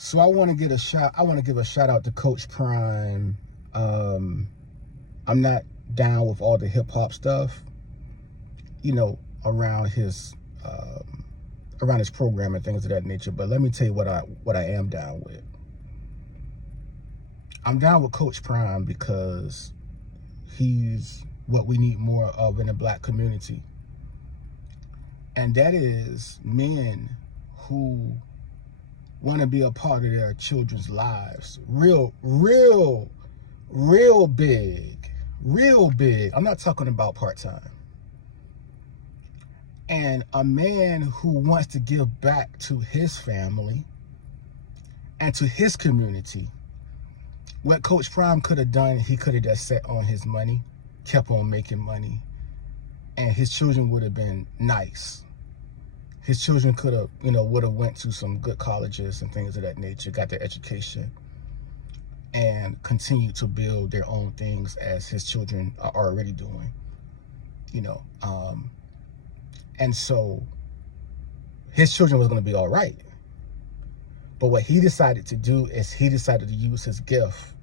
So I want to give a shout out to Coach Prime. I'm not down with all the hip hop stuff, around his program and things of that nature. But let me tell you what I am down with. I'm down with Coach Prime because he's what we need more of in the black community. And that is men who want to be a part of their children's lives. Real big. I'm not talking about part-time. And a man who wants to give back to his family and to his community. What Coach Prime could have done, he could have just sat on his money, kept on making money, and his children would have been nice. His children could have, would have went to some good colleges and things of that nature, got their education, and continued to build their own things as his children are already doing, And so his children was going to be all right. But what he decided to do is he decided to use his gift.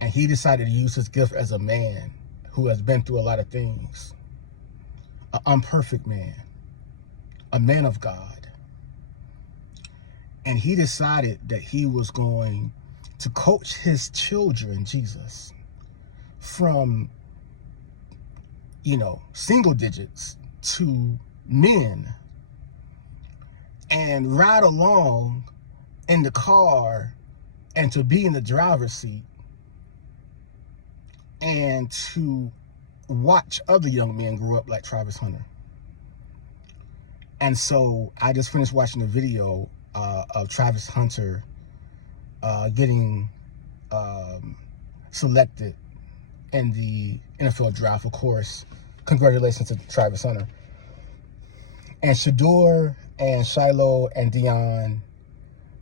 And he decided to use his gift as a man who has been through a lot of things. An imperfect man. A man of God. And he decided that he was going to coach his children, Jesus, from, single digits to men, and ride along in the car and to be in the driver's seat and to watch other young men grow up like Travis Hunter. And so I just finished watching a video of Travis Hunter getting selected in the NFL draft. Of course, congratulations to Travis Hunter. And Shador and Shiloh and Deon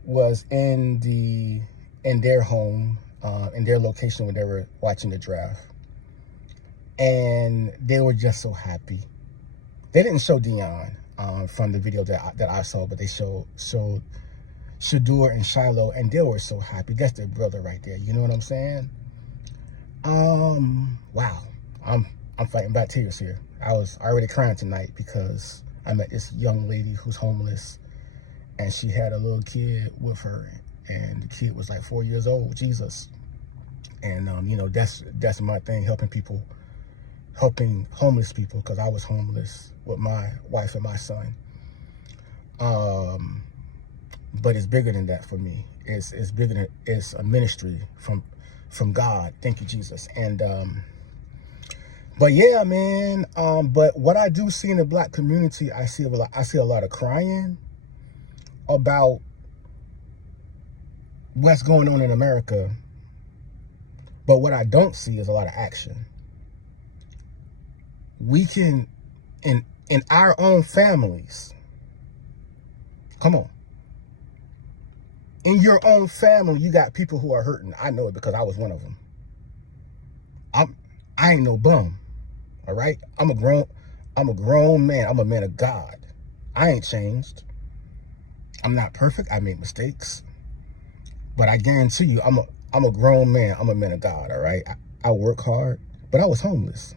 was in their home, in their location when they were watching the draft. And they were just so happy. They didn't show Deon from the video that I saw, but they showed Shador and Shiloh, and they were so happy. That's their brother right there. You know what I'm saying? Wow. I'm fighting back tears here. I was already crying tonight because I met this young lady who's homeless, and she had a little kid with her, and the kid was like 4 years old, Jesus. And, that's my thing, helping homeless people, because I was homeless with my wife and my son. But it's bigger than that for me. It's bigger than, it's a ministry from God. Thank you, Jesus. And, but yeah, man. But what I do see in the black community, I see a lot of crying about what's going on in America. But what I don't see is a lot of action. We can, in our own families, come on. In your own family, you got people who are hurting. I know it because I was one of them. I ain't no bum. All right? I'm a grown man. I'm a man of God. I ain't changed. I'm not perfect. I make mistakes. But I guarantee you, I'm a grown man. I'm a man of God, all right? I work hard, but I was homeless.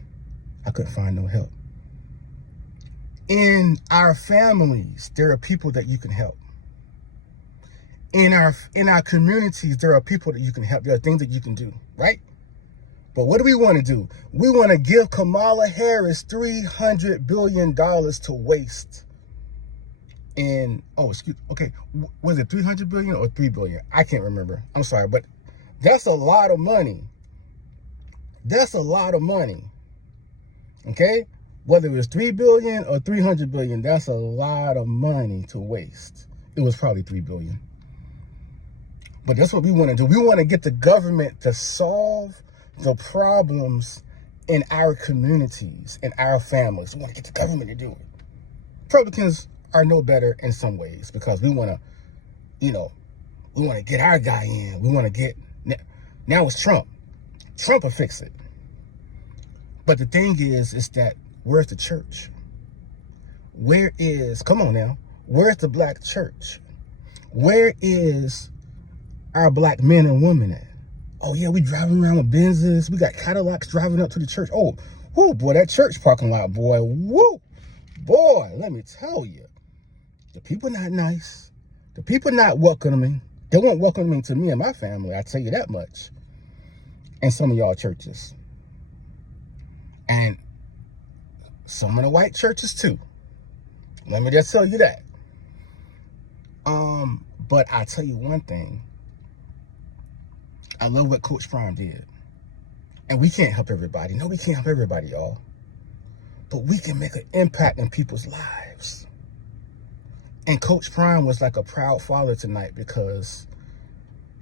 I couldn't find no help. In our families, there are people that you can help. In our communities, there are people that you can help. There are things that you can do, right? But what do we want to do? We want to give Kamala Harris $300 billion to waste. Was it 300 billion or 3 billion? I can't remember. I'm sorry, but that's a lot of money. That's a lot of money. Okay? Whether it was 3 billion or 300 billion, that's a lot of money to waste. It was probably 3 billion. But that's what we want to do. We want to get the government to solve the problems in our communities, in our families. We want to get the government to do it. Republicans are no better in some ways because we want to, we want to get our guy in. We want to get, now it's Trump. Trump will fix it. But the thing is that where's the church? Where's the black church? Where is our black men and women at? Oh yeah, we driving around with Benzes. We got Cadillacs driving up to the church. Oh, whoo, boy, that church parking lot, boy. Woo, boy, let me tell you. The people not nice. The people not welcoming. They weren't welcoming to me and my family, I tell you that much. And some of y'all churches. And some of the white churches too. Let me just tell you that. But I tell you one thing. I love what Coach Prime did. And we can't help everybody. No, we can't help everybody, y'all. But we can make an impact in people's lives. And Coach Prime was like a proud father tonight because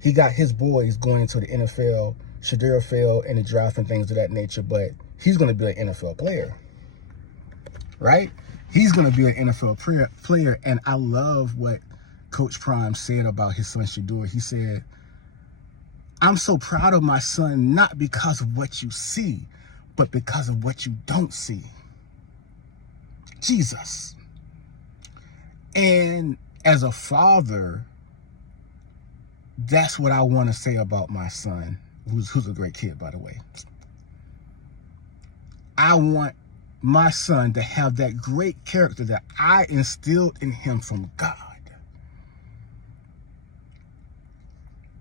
he got his boys going to the NFL. Shadira failed in the draft and things of that nature, but he's going to be an NFL player, right? He's going to be an NFL player. And I love what Coach Prime said about his son Shadira. He said, I'm so proud of my son, not because of what you see, but because of what you don't see. Jesus. And as a father, that's what I want to say about my son, who's a great kid, by the way. I want my son to have that great character that I instilled in him from God.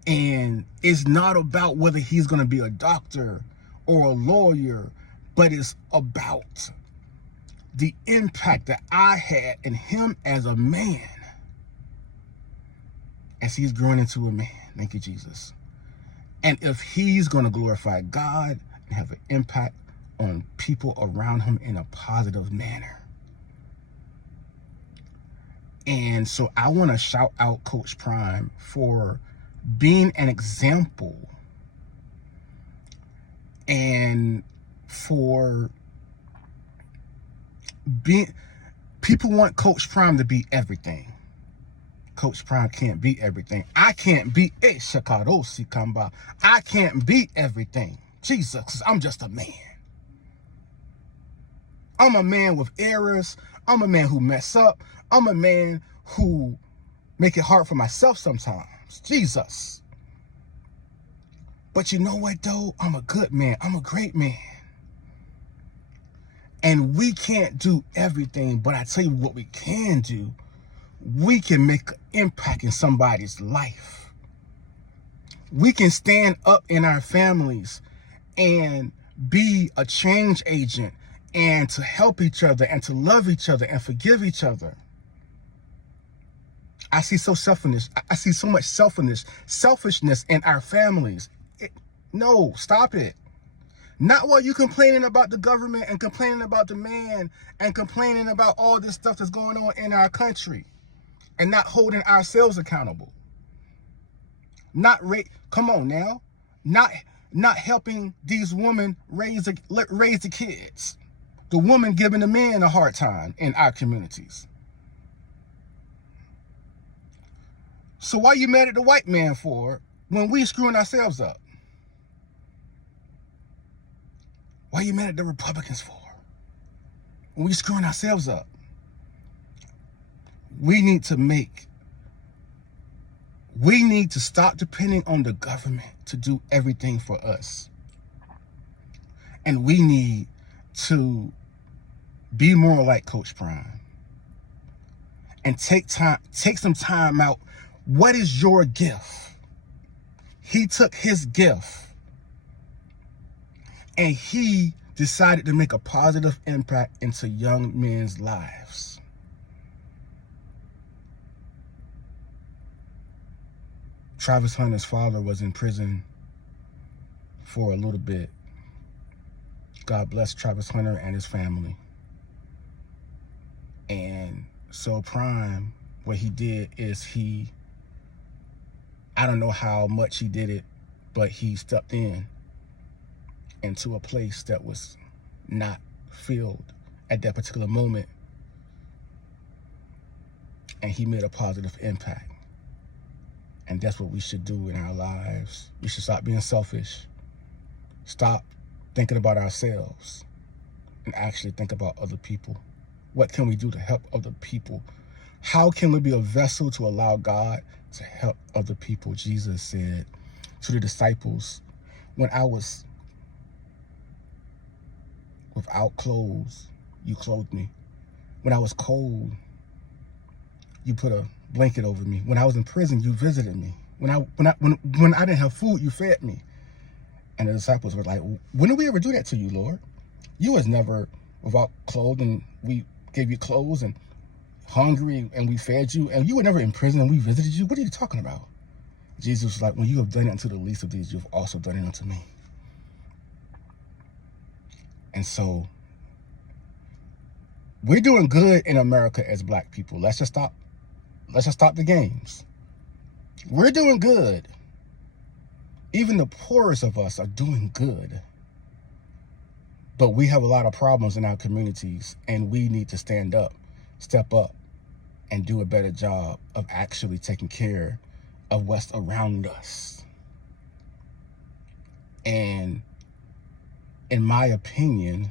And it's not about whether he's going to be a doctor or a lawyer, but it's about the impact that I had in him as a man, as he's growing into a man. Thank you, Jesus. And if he's going to glorify God and have an impact on people around him in a positive manner. And so I want to shout out Coach Prime for being an example and for being, people want Coach Prime to be everything. Coach Prime can't be everything. I can't be Shakarosi Kamba. I can't be everything. Jesus, I'm just a man. I'm a man with errors. I'm a man who mess up. I'm a man who make it hard for myself sometimes. Jesus. But you know what, though? I'm a good man. I'm a great man. And we can't do everything, but I tell you what we can do. We can make an impact in somebody's life. We can stand up in our families and be a change agent and to help each other and to love each other and forgive each other. I see so much selfishness in our families. No, stop it. Not while you complaining about the government and complaining about the man and complaining about all this stuff that's going on in our country and not holding ourselves accountable. Come on now. Not helping these women raise the kids. The woman giving the men a hard time in our communities. So why you mad at the white man for when we screwing ourselves up? Why you mad at the Republicans for when we screwing ourselves up? We need to stop depending on the government to do everything for us. And we need to be more like Coach Prime and take some time out. What is your gift? He took his gift and he decided to make a positive impact into young men's lives. Travis Hunter's father was in prison for a little bit. God bless Travis Hunter and his family. And so Prime, what he did is I don't know how much he did it, but he stepped into a place that was not filled at that particular moment. And he made a positive impact. And that's what we should do in our lives. We should stop being selfish. Stop thinking about ourselves and actually think about other people. What can we do to help other people How can we be a vessel to allow God to help other people? Jesus said to the disciples, when I was without clothes, you clothed me. When I was cold, you put a blanket over me. When I was in prison, you visited me. When I didn't have food, you fed me. And the disciples were like, when did we ever do that to you, Lord? You was never without clothes and we gave you clothes, and hungry and we fed you, and you were never in prison and we visited you. What are you talking about? Jesus was like, when you have done it unto the least of these, you've also done it unto me. And so we're doing good in America as black people. Let's just stop the games. We're doing good. Even the poorest of us are doing good. But we have a lot of problems in our communities, and we need to stand up, step up, and do a better job of actually taking care of what's around us. And in my opinion,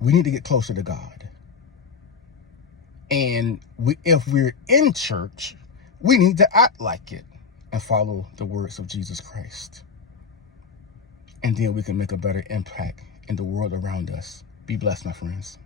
we need to get closer to God. And if we're in church, we need to act like it and follow the words of Jesus Christ. And then we can make a better impact in the world around us. Be blessed, my friends.